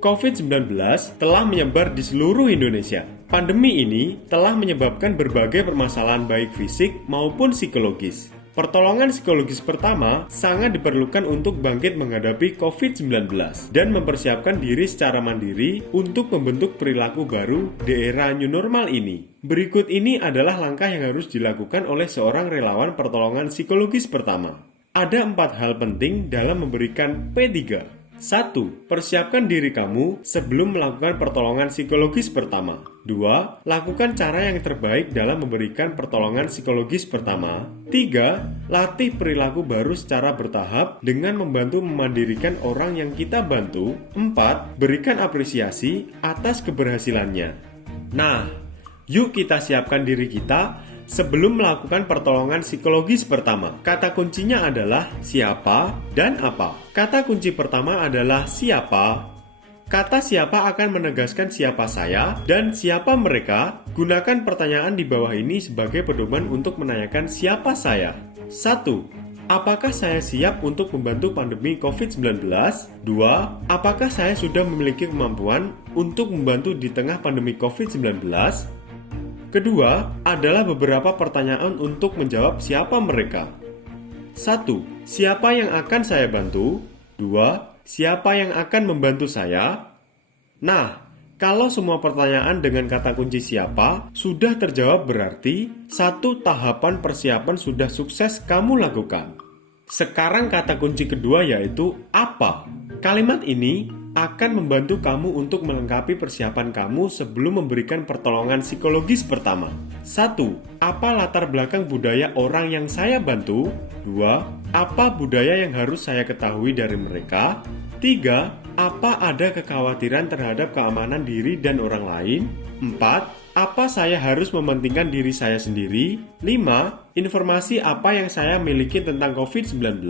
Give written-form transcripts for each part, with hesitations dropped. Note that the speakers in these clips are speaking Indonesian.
COVID-19 telah menyebar di seluruh Indonesia. Pandemi ini telah menyebabkan berbagai permasalahan baik fisik maupun psikologis. Pertolongan psikologis pertama sangat diperlukan untuk bangkit menghadapi COVID-19 dan mempersiapkan diri secara mandiri untuk membentuk perilaku baru di era new normal ini. Berikut ini adalah langkah yang harus dilakukan oleh seorang relawan pertolongan psikologis pertama. Ada 4 hal penting dalam memberikan P3. 1. Persiapkan diri kamu sebelum melakukan pertolongan psikologis pertama. 2. Lakukan cara yang terbaik dalam memberikan pertolongan psikologis pertama. 3. Latih perilaku baru secara bertahap dengan membantu memandirikan orang yang kita bantu. 4. Berikan apresiasi atas keberhasilannya. Nah, yuk kita siapkan diri kita sebelum melakukan pertolongan psikologis pertama. Kata kuncinya adalah siapa dan apa. Kata kunci pertama adalah siapa. Kata siapa akan menegaskan siapa saya dan siapa mereka. Gunakan pertanyaan di bawah ini sebagai pedoman untuk menanyakan siapa saya. 1. Apakah saya siap untuk membantu pandemi COVID-19? 2. Apakah saya sudah memiliki kemampuan untuk membantu di tengah pandemi COVID-19? Kedua, adalah beberapa pertanyaan untuk menjawab siapa mereka. 1. Siapa yang akan saya bantu? 2. Siapa yang akan membantu saya? Nah, kalau semua pertanyaan dengan kata kunci siapa sudah terjawab berarti 1 tahapan persiapan sudah sukses kamu lakukan. Sekarang kata kunci kedua yaitu apa. Kalimat ini akan membantu kamu untuk melengkapi persiapan kamu sebelum memberikan pertolongan psikologis pertama. 1. Apa latar belakang budaya orang yang saya bantu? 2. Apa budaya yang harus saya ketahui dari mereka? 3. Apa ada kekhawatiran terhadap keamanan diri dan orang lain? 4. Apa saya harus mementingkan diri saya sendiri? 5. Informasi apa yang saya miliki tentang COVID-19?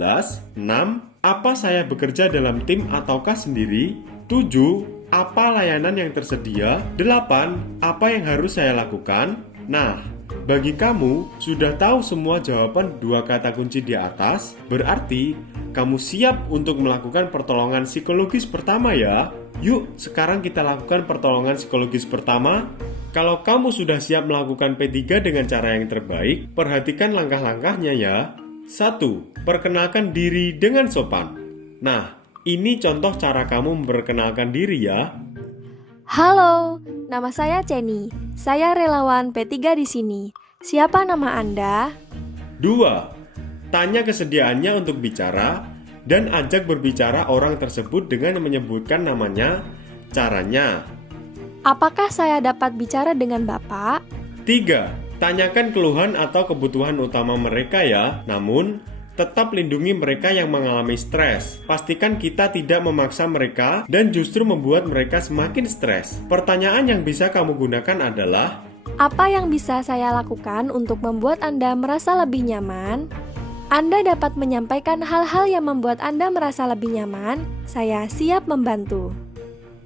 6. Apa saya bekerja dalam tim ataukah sendiri? 7. Apa layanan yang tersedia? 8. Apa yang harus saya lakukan? Nah, bagi kamu sudah tahu semua jawaban 2 kata kunci di atas, berarti kamu siap untuk melakukan pertolongan psikologis pertama ya. Yuk, sekarang kita lakukan pertolongan psikologis pertama. Kalau kamu sudah siap melakukan P3 dengan cara yang terbaik, perhatikan langkah-langkahnya ya. 1. Perkenalkan diri dengan sopan. Nah, ini contoh cara kamu memperkenalkan diri ya. Halo, nama saya Ceni. Saya relawan P3 di sini. Siapa nama Anda? 2. Tanya kesediaannya untuk bicara dan ajak berbicara orang tersebut dengan menyebutkan namanya, caranya. Apakah saya dapat bicara dengan Bapak? 3. Tanyakan keluhan atau kebutuhan utama mereka ya, namun tetap lindungi mereka yang mengalami stres. Pastikan kita tidak memaksa mereka dan justru membuat mereka semakin stres. Pertanyaan yang bisa kamu gunakan adalah, apa yang bisa saya lakukan untuk membuat Anda merasa lebih nyaman? Anda dapat menyampaikan hal-hal yang membuat Anda merasa lebih nyaman. Saya siap membantu.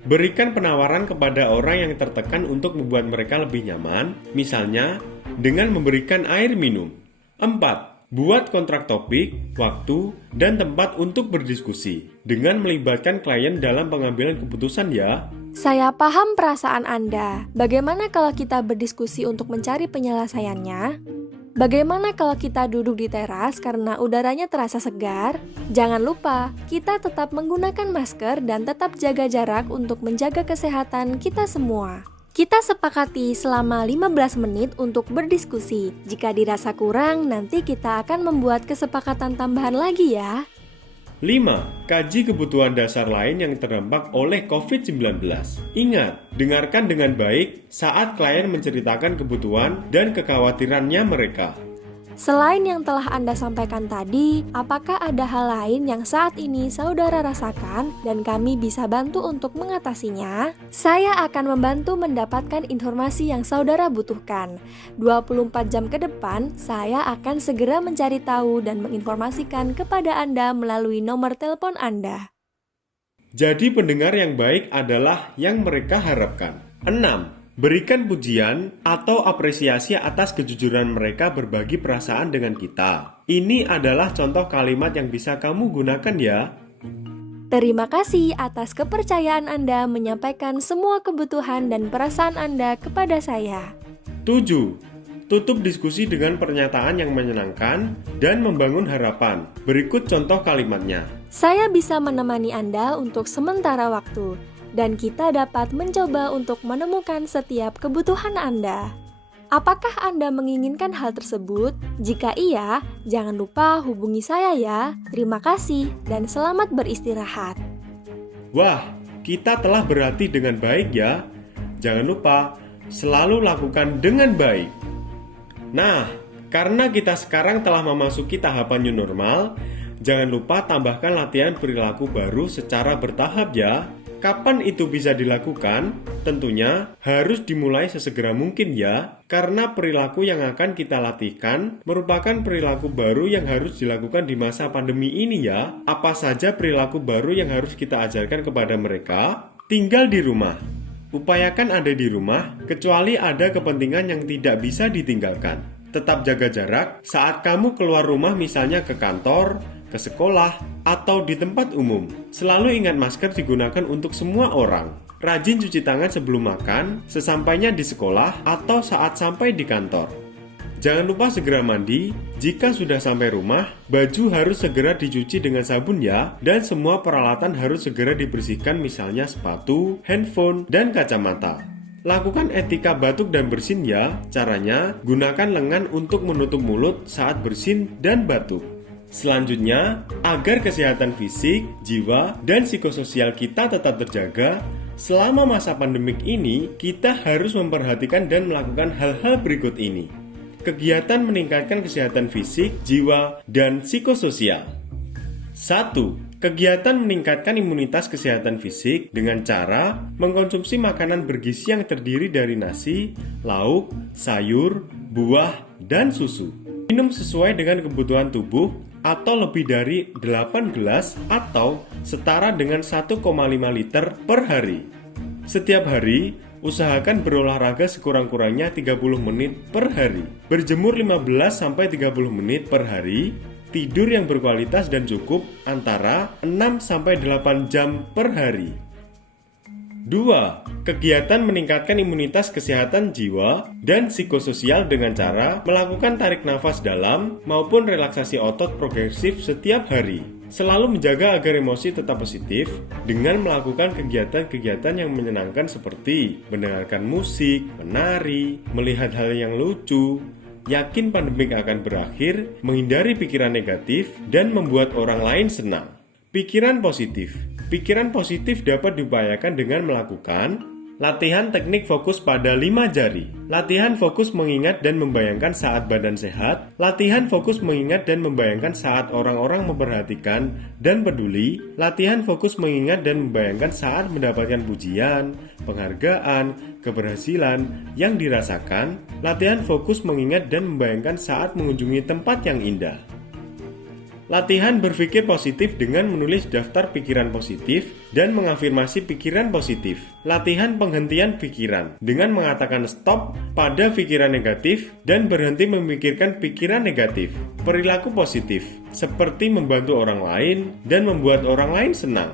Berikan penawaran kepada orang yang tertekan untuk membuat mereka lebih nyaman, misalnya dengan memberikan air minum. 4. Buat kontrak topik, waktu, dan tempat untuk berdiskusi dengan melibatkan klien dalam pengambilan keputusan ya. Saya paham perasaan Anda. Bagaimana kalau kita berdiskusi untuk mencari penyelesaiannya? Bagaimana kalau kita duduk di teras karena udaranya terasa segar? Jangan lupa, kita tetap menggunakan masker dan tetap jaga jarak untuk menjaga kesehatan kita semua. Kita sepakati selama 15 menit untuk berdiskusi. Jika dirasa kurang, nanti kita akan membuat kesepakatan tambahan lagi ya. 5. Kaji kebutuhan dasar lain yang terdampak oleh COVID-19. Ingat, dengarkan dengan baik saat klien menceritakan kebutuhan dan kekhawatirannya mereka. Selain yang telah Anda sampaikan tadi, apakah ada hal lain yang saat ini saudara rasakan dan kami bisa bantu untuk mengatasinya? Saya akan membantu mendapatkan informasi yang saudara butuhkan. 24 jam ke depan, saya akan segera mencari tahu dan menginformasikan kepada Anda melalui nomor telepon Anda. Jadi pendengar yang baik adalah yang mereka harapkan. 6. Berikan pujian atau apresiasi atas kejujuran mereka berbagi perasaan dengan kita. Ini adalah contoh kalimat yang bisa kamu gunakan ya. Terima kasih atas kepercayaan Anda menyampaikan semua kebutuhan dan perasaan Anda kepada saya. 7. Tutup diskusi dengan pernyataan yang menyenangkan dan membangun harapan. Berikut contoh kalimatnya. Saya bisa menemani Anda untuk sementara waktu, dan kita dapat mencoba untuk menemukan setiap kebutuhan Anda. Apakah Anda menginginkan hal tersebut? Jika iya, jangan lupa hubungi saya ya. Terima kasih dan selamat beristirahat. Wah, kita telah berhati dengan baik ya. Jangan lupa, selalu lakukan dengan baik. Nah, karena kita sekarang telah memasuki tahapan new normal, jangan lupa tambahkan latihan perilaku baru secara bertahap ya. Kapan itu bisa dilakukan? Tentunya harus dimulai sesegera mungkin ya, karena perilaku yang akan kita latihkan merupakan perilaku baru yang harus dilakukan di masa pandemi ini ya. Apa saja perilaku baru yang harus kita ajarkan kepada mereka? Tinggal di rumah. Upayakan ada di rumah, kecuali ada kepentingan yang tidak bisa ditinggalkan. Tetap jaga jarak saat kamu keluar rumah, misalnya ke kantor, ke sekolah, atau di tempat umum. Selalu ingat masker digunakan untuk semua orang. Rajin cuci tangan sebelum makan, sesampainya di sekolah, atau saat sampai di kantor. Jangan lupa segera mandi. Jika sudah sampai rumah, baju harus segera dicuci dengan sabun ya, dan semua peralatan harus segera dibersihkan, misalnya sepatu, handphone, dan kacamata. Lakukan etika batuk dan bersin ya. Caranya, gunakan lengan untuk menutup mulut saat bersin dan batuk. Selanjutnya, agar kesehatan fisik, jiwa, dan psikososial kita tetap terjaga, selama masa pandemik ini, kita harus memperhatikan dan melakukan hal-hal berikut ini. Kegiatan meningkatkan kesehatan fisik, jiwa, dan psikososial. 1. Kegiatan meningkatkan imunitas kesehatan fisik dengan cara mengkonsumsi makanan bergizi yang terdiri dari nasi, lauk, sayur, buah, dan susu. Minum sesuai dengan kebutuhan tubuh atau lebih dari 8 gelas atau setara dengan 1,5 liter per hari. Setiap hari, usahakan berolahraga sekurang-kurangnya 30 menit per hari. Berjemur 15-30 menit per hari. Tidur yang berkualitas dan cukup antara 6-8 jam per hari. 2. Kegiatan meningkatkan imunitas kesehatan jiwa dan psikososial dengan cara melakukan tarik nafas dalam maupun relaksasi otot progresif setiap hari. Selalu menjaga agar emosi tetap positif dengan melakukan kegiatan-kegiatan yang menyenangkan seperti mendengarkan musik, menari, melihat hal yang lucu. Yakin pandemik akan berakhir, menghindari pikiran negatif, dan membuat orang lain senang. Pikiran positif. Pikiran positif dapat diupayakan dengan melakukan latihan teknik fokus pada 5 jari, latihan fokus mengingat dan membayangkan saat badan sehat, latihan fokus mengingat dan membayangkan saat orang-orang memperhatikan dan peduli, latihan fokus mengingat dan membayangkan saat mendapatkan pujian, penghargaan, keberhasilan yang dirasakan, latihan fokus mengingat dan membayangkan saat mengunjungi tempat yang indah. Latihan berpikir positif dengan menulis daftar pikiran positif dan mengafirmasi pikiran positif. Latihan penghentian pikiran dengan mengatakan stop pada pikiran negatif dan berhenti memikirkan pikiran negatif. Perilaku positif seperti membantu orang lain dan membuat orang lain senang.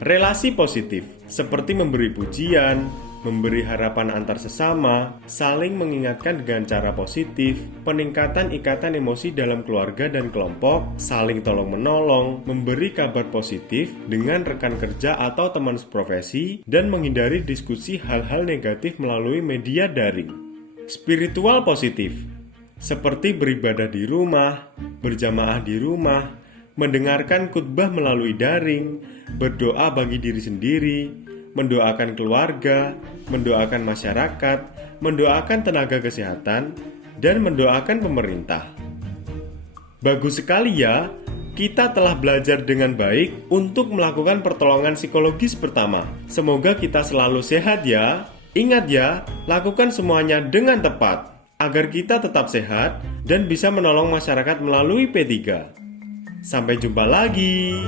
Relasi positif seperti memberi pujian, memberi harapan antar sesama, saling mengingatkan dengan cara positif, peningkatan ikatan emosi dalam keluarga dan kelompok, saling tolong-menolong, memberi kabar positif dengan rekan kerja atau teman seprofesi, dan menghindari diskusi hal-hal negatif melalui media daring. Spiritual positif, seperti beribadah di rumah, berjamaah di rumah, mendengarkan khutbah melalui daring, berdoa bagi diri sendiri, mendoakan keluarga, mendoakan masyarakat, mendoakan tenaga kesehatan, dan mendoakan pemerintah. Bagus sekali ya, kita telah belajar dengan baik untuk melakukan pertolongan psikologis pertama. Semoga kita selalu sehat ya. Ingat ya, lakukan semuanya dengan tepat, agar kita tetap sehat dan bisa menolong masyarakat melalui P3. Sampai jumpa lagi.